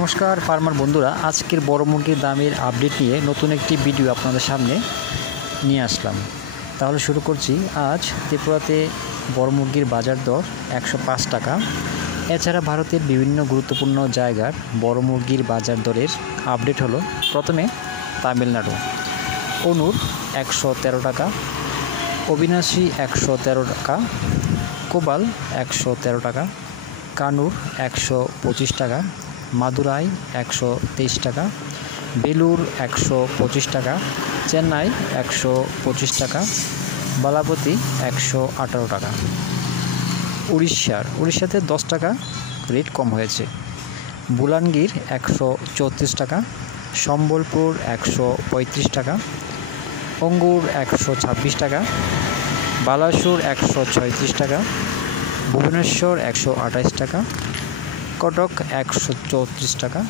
নমস্কার ফার্মার বন্ধুরা, আজকের বড় মুরগির দামের আপডেট নিয়ে নতুন একটি ভিডিও আপনাদের সামনে নিয়ে আসলাম। তাহলে শুরু করছি। আজ ত্রিপুরাতে বড় মুরগির বাজার দর 105 টাকা। এছাড়া ভারতের বিভিন্ন গুরুত্বপূর্ণ জায়গার বড় মুরগির বাজার দরের আপডেট হলো। প্রথমে তামিলনাড়ু, অনুর 113 টাকা, অবিনাশী 113 টাকা, কোবাল 113 টাকা, কানুর 125 টাকা, মাদুরাই 123 টাকা, বেলুর 125 টাকা, চেন্নাই 125 টাকা, বালাপতি 118 টাকা। উড়িষ্যাতে 10 টাকা রেট কম হয়েছে। বুলানগীর 134 টাকা, সম্বলপুর 135 টাকা, অঙ্গুর 126 টাকা, বালাসুর 136 টাকা, ভুবনেশ্বর 128 টাকা, কটক 134 টাকা।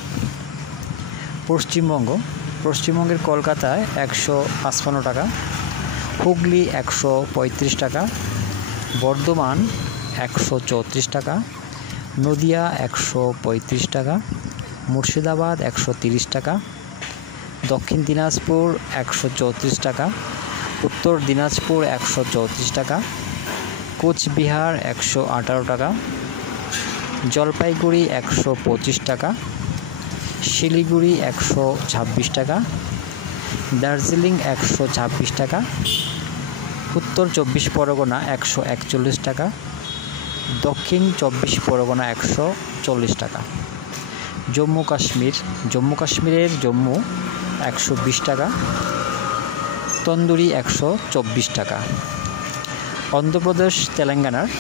পশ্চিমবঙ্গের কলকাতায় 155 টাকা, হুগলি 135 টাকা, বর্ধমান 134 টাকা, নদিয়া 135 টাকা, মুর্শিদাবাদ 130 টাকা, দক্ষিণ দিনাজপুর 134 টাকা, উত্তর দিনাজপুর 134 টাকা, কোচবিহার 118 টাকা, জলপাইগুড়ি 125 টাকা, শিলিগুড়ি 126 টাকা, দার্জিলিং 126 টাকা, উত্তর 24 পরগনা 141 টাকা, দক্ষিণ 24 পরগনা 140 টাকা। জম্মু কাশ্মীরের জম্মু 120 টাকা, তন্দুরি 124 টাকা। অন্ধ্রপ্রদেশ তেলেঙ্গানার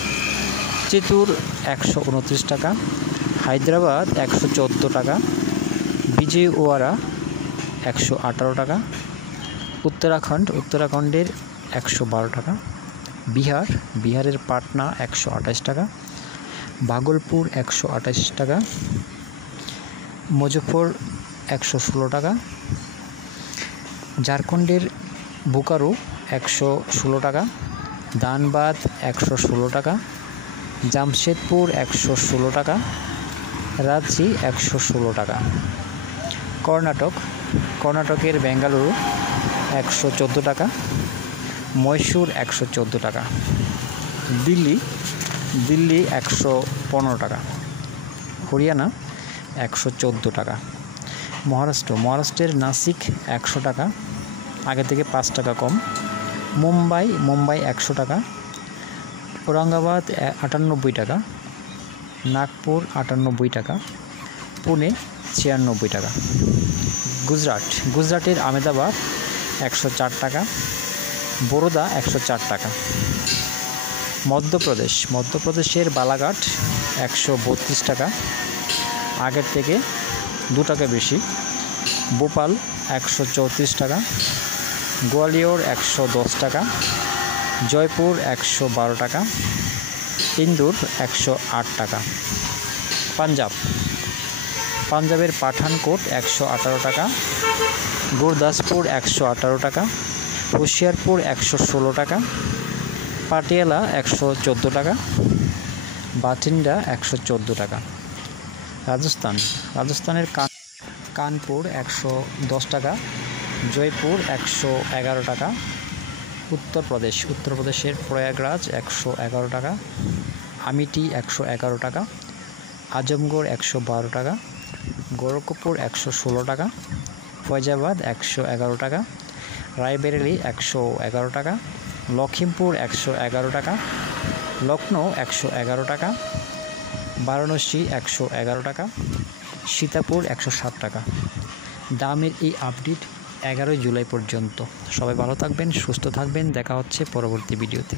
চিত্তুর 129 টাকা, হায়দ্রাবাদ 114 টাকা, বিজয়ওয়াড়া 118 টাকা, উত্তরাখণ্ডের 112 টাকা, বিহারের পাটনা 128 টাকা, ভাগলপুর 128 টাকা, মুজফ্ফর 116 টাকা, ঝাড়খণ্ডের বোকারো 116 টাকা, ধানবাদ 116 টাকা, জামশেদপুর 116 টাকা, রাঁচি 116 টাকা। কর্ণাটকের বেঙ্গালুরু 114 টাকা, মহীশূর 114 টাকা, দিল্লি 115 টাকা, হরিয়ানা 114 টাকা, মহারাষ্ট্রের নাসিক 100 টাকা, আগে থেকে 5 টাকা কম, মুম্বাই 100 টাকা, ঔরঙ্গাবাদ 98 টাকা, নাগপুর 98 টাকা, পুনে 96 টাকা। গুজরাটের আহমেদাবাদ 104 টাকা, বরোদা 104 টাকা। মধ্যপ্রদেশের বালাঘাট 132 টাকা, আগের থেকে 2 টাকা বেশি, ভোপাল 134 টাকা, গোয়ালিয়র 110 টাকা, জয়পুর 112 টাকা, ইন্দোর 108 টাকা। পাঞ্জাবের পাঠানকোট 118 টাকা, গুরদাসপুর 118 টাকা, হুশিয়ারপুর 116 টাকা, পাটিয়ালা 114 টাকা, বাথিন্ডা 114 টাকা। রাজস্থানের কানপুর 110 টাকা, জয়পুর 111 টাকা। উত্তরপ্রদেশের প্রয়াগরাজ 111 টাকা, আমিটি 111 টাকা, আজমগড় 112 টাকা, গোরখপুর 116 টাকা, ফৈজাবাদ 111 টাকা, রায়বেরেলি 111 টাকা, লখিমপুর 111 টাকা, লখনৌ 111 টাকা, বারাণসী 111 টাকা, সীতাপুর 107 টাকা। দামের এই আপডেট 11 জুলাই পর্যন্ত। সবাই ভালো থাকবেন, সুস্থ থাকবেন। দেখা হচ্ছে পরবর্তী ভিডিওতে।